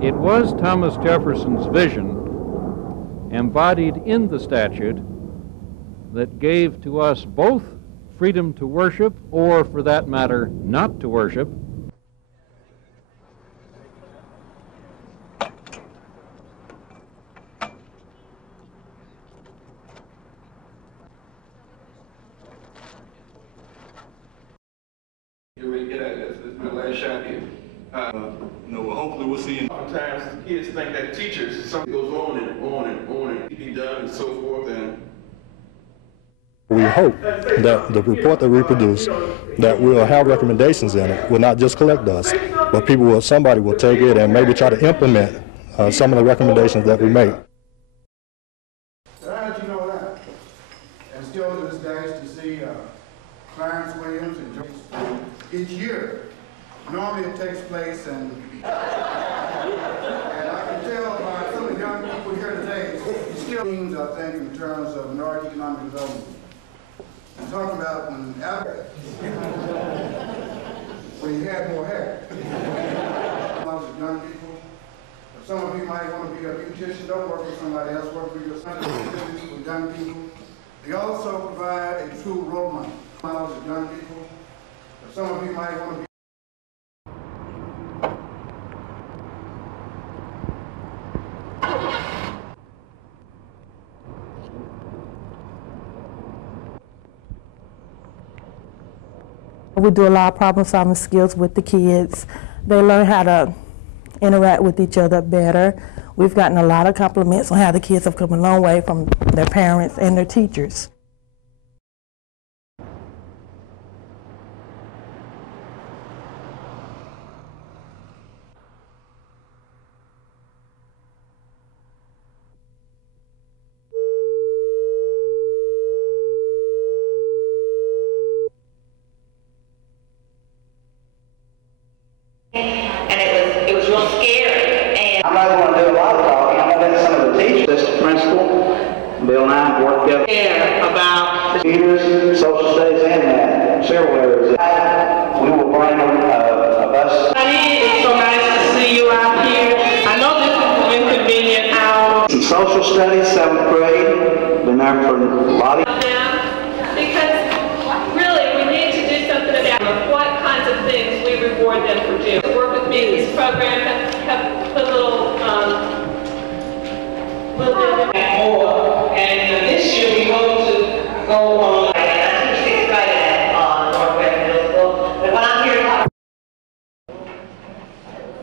It was Thomas Jefferson's vision, embodied in the statute, that gave to us both freedom to worship, or for that matter, not to worship. Hopefully we'll see. Sometimes kids think that teachers, something goes on and on and on and be done and so forth. And we hope that the report that we produce, that will have recommendations in it, will not just collect dust, but somebody will take it and maybe try to implement some of the recommendations that we make. So how did you know that? And still to this day, to see Clarence Williams and each year. Normally it takes place, and I can tell by some of the young people here today, it still means, I think, in terms of minority economic development. I'm talking about when he had more hair. Lots of young people. Some of you might want to be a beautician, don't work with somebody else, work with yourself. With young people. They also provide a true role model. Lots of young people. Some of you might want to be. We do a lot of problem-solving skills with the kids. They learn how to interact with each other better. We've gotten a lot of compliments on how the kids have come a long way from their parents and their teachers. And it was real scary. And I'm not going to do a lot of talking. I'm going to let some of the teachers, assistant principal, Bill and I work together. About computers, social studies, and math, several areas. We will bring a bus. It's so nice to see you out here. I know this is an inconvenient hour. Some social studies, 7th grade. Been there for a lot of because really we need to do something about what kinds of things we reward them for doing. Work with me in this program have put a little bit more, and this year we hope to go on.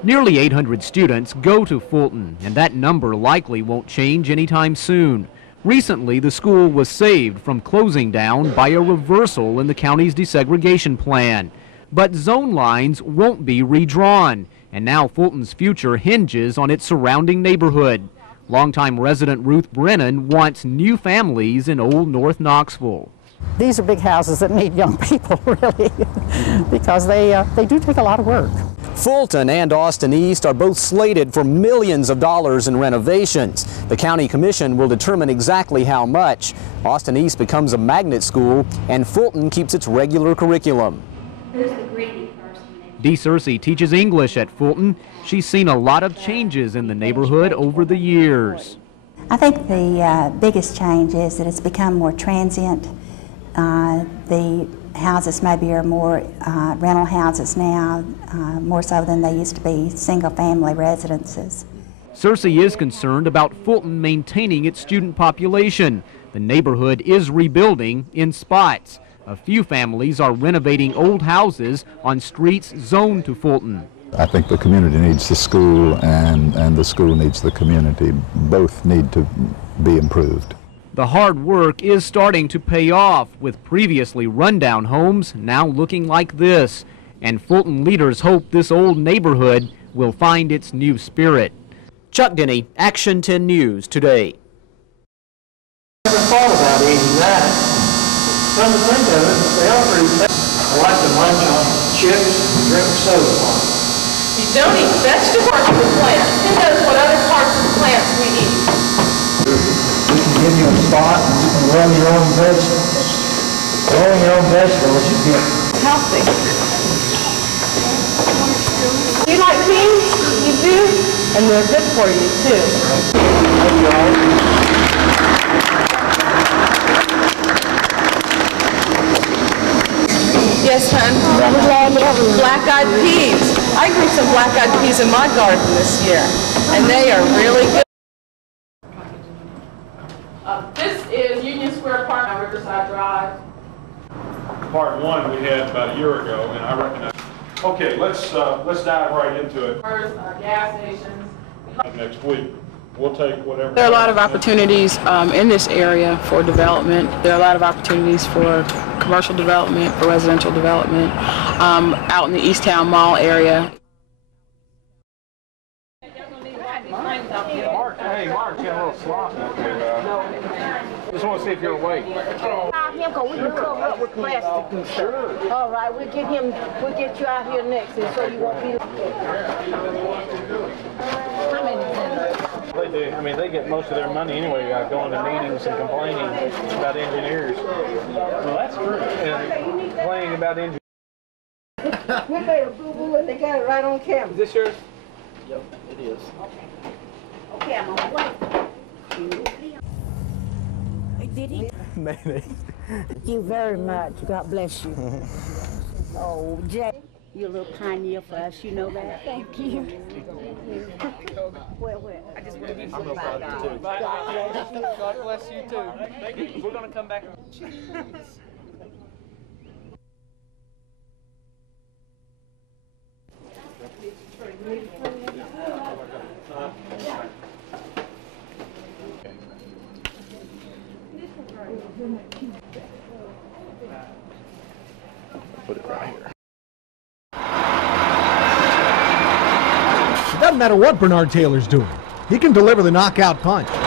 Nearly 800 students go to Fulton, and that number likely won't change anytime soon. Recently, the school was saved from closing down by a reversal in the county's desegregation plan. But zone lines won't be redrawn, and now Fulton's future hinges on its surrounding neighborhood. Longtime resident Ruth Brennan wants new families in Old North Knoxville. These are big houses that need young people, really, because they do take a lot of work. Fulton and Austin East are both slated for millions of dollars in renovations. The county commission will determine exactly how much. Austin East becomes a magnet school, and Fulton keeps its regular curriculum. Who's the greedy person? Dee Searcy teaches English at Fulton. She's seen a lot of changes in the neighborhood over the years. I think the biggest change is that it's become more transient. The houses maybe are more rental houses now, more so than they used to be single-family residences. Searcy is concerned about Fulton maintaining its student population. The neighborhood is rebuilding in spots. A few families are renovating old houses on streets zoned to Fulton. I think the community needs the school and the school needs the community. Both need to be improved. The hard work is starting to pay off, with previously rundown homes now looking like this. And Fulton leaders hope this old neighborhood will find its new spirit. Chuck Denny, Action 10 News Today. I never thought about eating that. Come to think of it, they are pretty bad. I like to munch on chips and drink soda water. You don't eat vegetables or the plants. Who knows what other parts of the plants we eat? We can give you a spot and you can grow your own vegetables. Growing your own vegetables, you get healthy. You like beans? You do? and they're good for you too. Yes, hon. Black-eyed peas. I grew some black-eyed peas in my garden this year, and they are really good. This is Union Square Park on Riverside Drive. Part one we had about a year ago, and I recognize. Okay, let's dive right into it. Gas stations. Next week, we'll take whatever. There are a lot of opportunities in this area for development. There are a lot of opportunities for commercial development, for residential development, out in the Easttown Mall area. Hey, Mark, you got a little slot up here. Just want to see if you're awake. Him, because we can cover up with plastic and stuff. All right, we'll get you out here next, and so you won't be. How many? They do. I mean, they get most of their money anyway going to meetings and complaining about engineers. Well, that's true. And complaining about engineers. We made a boo-boo and they got it right on camera. Is this yours? Yep, it is. Okay, I'm on my way. Did he? Mayday. Thank you very much. God bless you. Oh, Jay, you're a little pioneer for us. You know that? Thank you. Well, I just want to be so proud. God bless you too. Thank you. We're going to come back. Put it right here. It doesn't matter what Bernard Taylor's doing. He can deliver the knockout punch. He's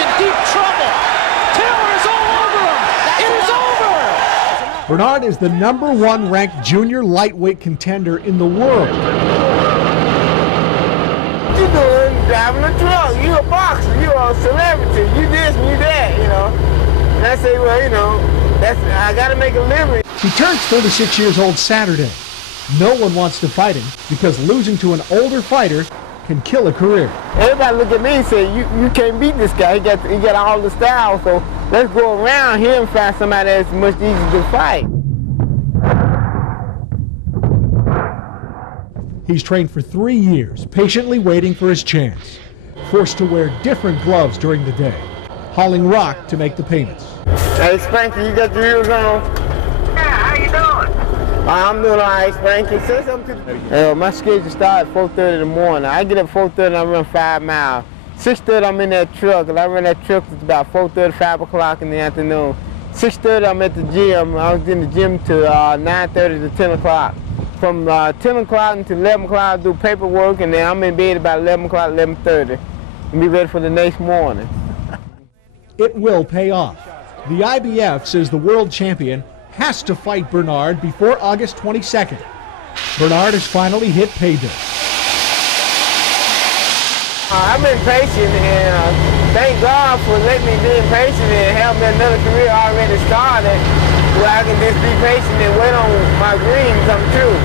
in deep trouble. Taylor is all over him. It is over. Bernard is the #1 ranked junior lightweight contender in the world. What you doing driving a truck? You a boxer. You a celebrity. You this and you that, you know. And I say, well, you know, I got to make a living. He turns 36 years old Saturday. No one wants to fight him because losing to an older fighter can kill a career. Everybody look at me and say, you can't beat this guy. He got all the style, so let's go around here and find somebody that's much easier to fight. He's trained for 3 years, patiently waiting for his chance. Forced to wear different gloves during the day, hauling rock to make the payments. Hey, Spanky, you got your ears on? Yeah, how you doing? I'm doing all right, Spanky. Say something to me. My schedule starts at 4:30 in the morning. I get up at 4:30 and I run 5 miles. 6:30 I'm in that truck, and I run that truck to about 4:30, 5 o'clock in the afternoon. 6:30 I'm at the gym. I was in the gym to 9:30 to 10 o'clock. From 10 o'clock until 11 o'clock I do paperwork, and then I'm in bed about 11 o'clock, 11:30, and be ready for the next morning. It will pay off. The IBF says the world champion has to fight Bernard before August 22nd. Bernard has finally hit payday. I've been patient, and thank God for letting me be patient and help me another career already started, where I can just be patient and wait on my dream come true.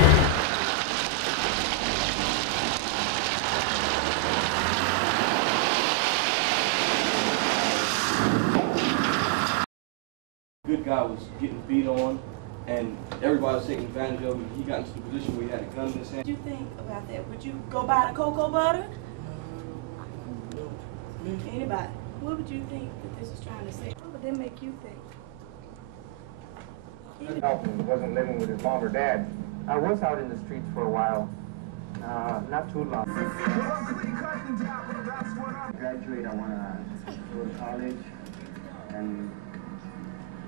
Good guy was getting beat on, and everybody was taking advantage of him. He got into the position where he had a gun in his hand. What do you think about that? Would you go buy the cocoa butter? Anybody? What would you think that this is trying to say? What would that make you think? Wasn't living with his mom or dad. I was out in the streets for a while, not too long. Graduate, I want to go to college, and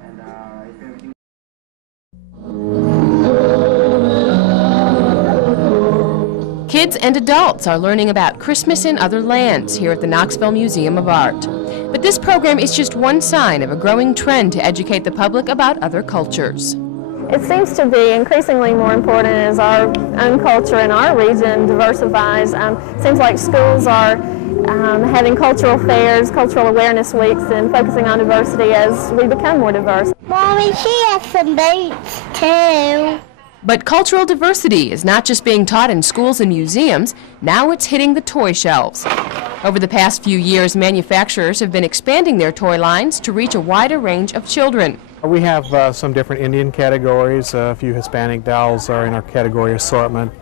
if everything. Kids and adults are learning about Christmas in other lands here at the Knoxville Museum of Art. But this program is just one sign of a growing trend to educate the public about other cultures. It seems to be increasingly more important as our own culture in our region diversifies. It seems like schools are having cultural fairs, cultural awareness weeks, and focusing on diversity as we become more diverse. Mommy, she has some boots too. But cultural diversity is not just being taught in schools and museums, now it's hitting the toy shelves. Over the past few years, manufacturers have been expanding their toy lines to reach a wider range of children. We have some different Indian categories. A few Hispanic dolls are in our category assortment.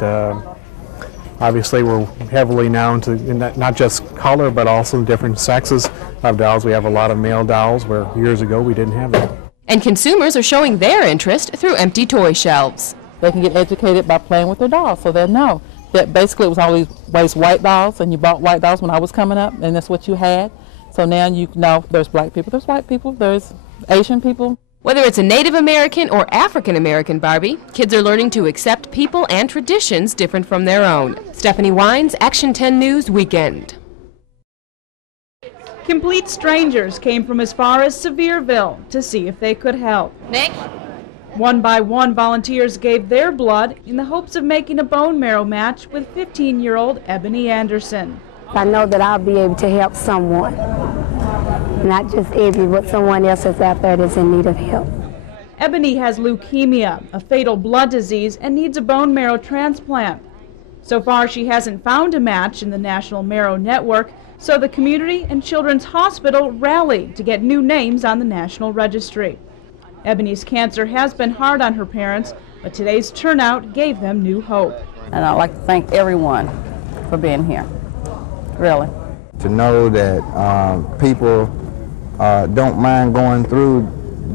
Obviously, we're heavily known to not just color, but also different sexes of dolls. We have a lot of male dolls, where years ago we didn't have that. And consumers are showing their interest through empty toy shelves. They can get educated by playing with their dolls, so they'll know that basically it was always white dolls, and you bought white dolls when I was coming up, and that's what you had. So now you know there's black people, there's white people, there's Asian people. Whether it's a Native American or African American Barbie, kids are learning to accept people and traditions different from their own. Stephanie Wines, Action 10 News Weekend. Complete strangers came from as far as Sevierville to see if they could help. Nick? One by one, volunteers gave their blood in the hopes of making a bone marrow match with 15-year-old Ebony Anderson. I know that I'll be able to help someone, not just Ebony, but someone else that's out there that's in need of help. Ebony has leukemia, a fatal blood disease, and needs a bone marrow transplant. So far, she hasn't found a match in the National Marrow Network, so the community and Children's Hospital rallied to get new names on the National Registry. Ebony's cancer has been hard on her parents, but today's turnout gave them new hope. And I'd like to thank everyone for being here, really. To know that people don't mind going through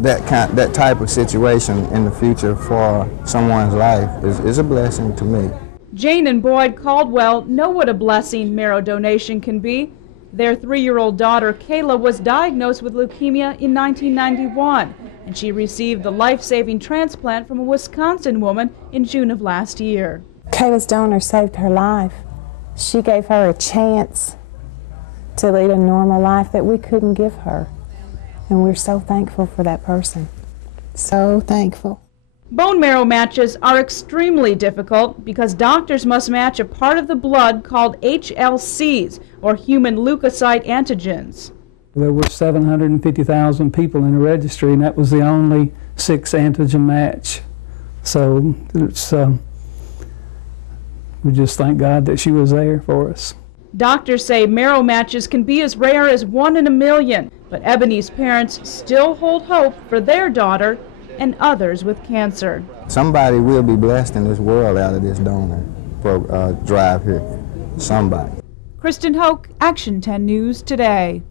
that type of situation in the future for someone's life is a blessing to me. Jane and Boyd Caldwell know what a blessing marrow donation can be. Their 3-year-old daughter, Kayla, was diagnosed with leukemia in 1991, and she received the life-saving transplant from a Wisconsin woman in June of last year. Kayla's donor saved her life. She gave her a chance to lead a normal life that we couldn't give her. And we're so thankful for that person. So thankful. Bone marrow matches are extremely difficult because doctors must match a part of the blood called HLCs, or human leukocyte antigens. There were 750,000 people in the registry, and that was the only 6 antigen match. So it's, we just thank God that she was there for us. Doctors say marrow matches can be as rare as 1 in a million, but Ebony's parents still hold hope for their daughter and others with cancer. Somebody will be blessed in this world out of this donor drive here. Somebody. Kristen Hoke, Action 10 News Today.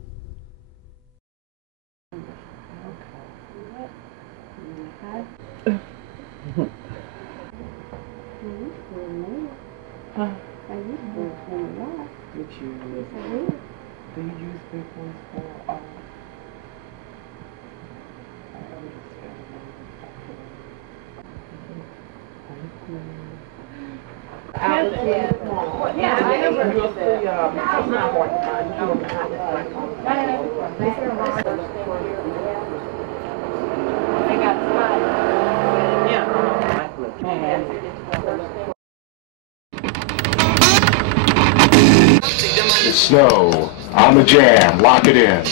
Snow on the jam, lock it in.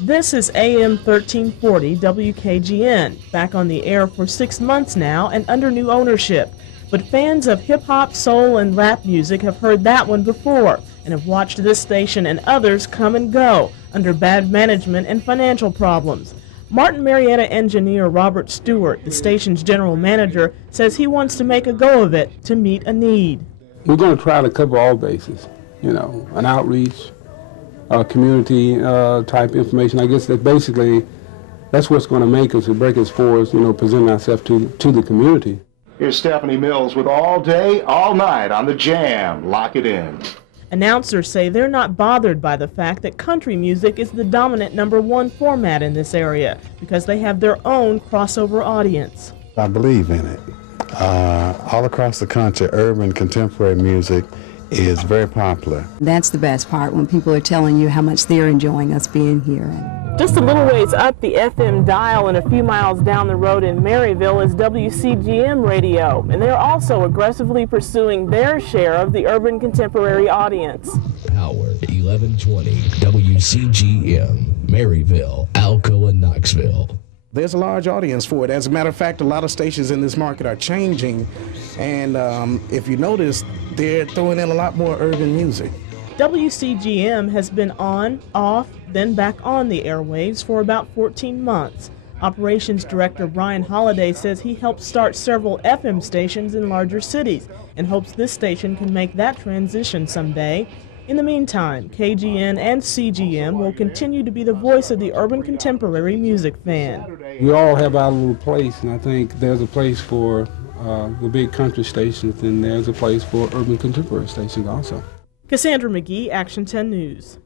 This is AM 1340 WKGN, back on the air for 6 months now and under new ownership. But fans of hip-hop, soul, and rap music have heard that one before and have watched this station and others come and go under bad management and financial problems. Martin Marietta engineer Robert Stewart, the station's general manager, says he wants to make a go of it to meet a need. We're going to try to cover all bases, you know, an outreach, community type information. I guess that basically that's what's going to make us, to break us forward, you know, present ourselves to the community. Here's Stephanie Mills with All Day, All Night on the Jam. Lock it in. Announcers say they're not bothered by the fact that country music is the dominant #1 format in this area because they have their own crossover audience. I believe in it. All across the country, urban contemporary music is very popular. That's the best part, when people are telling you how much they're enjoying us being here. Just a little ways up the FM dial and a few miles down the road in Maryville is WCGM Radio, and they're also aggressively pursuing their share of the urban contemporary audience. Power 1120 WCGM, Maryville, Alcoa, Knoxville. There's a large audience for it. As a matter of fact, a lot of stations in this market are changing, and if you notice, they're throwing in a lot more urban music. WCGM has been on, off, then back on the airwaves for about 14 months. Operations Director Brian Holliday says he helped start several FM stations in larger cities and hopes this station can make that transition someday. In the meantime, KGN and CGM will continue to be the voice of the urban contemporary music fan. We all have our little place, and I think there's a place for the big country stations, and there's a place for urban contemporary stations also. Cassandra McGee, Action 10 News.